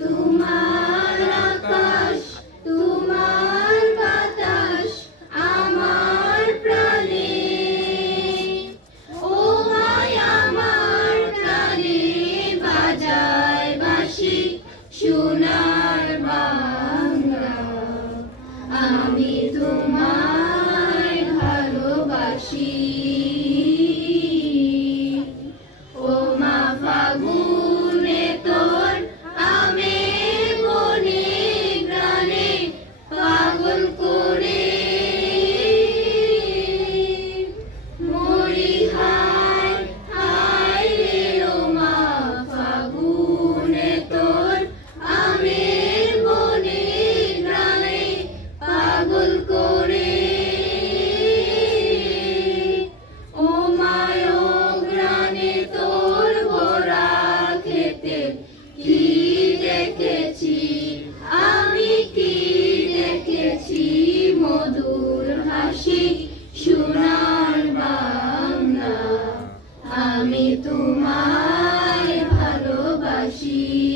তোমার আকাশ তোমার বাতাস আমার প্রাণে। ও সোনার বা তোমায় ভালোবাসি।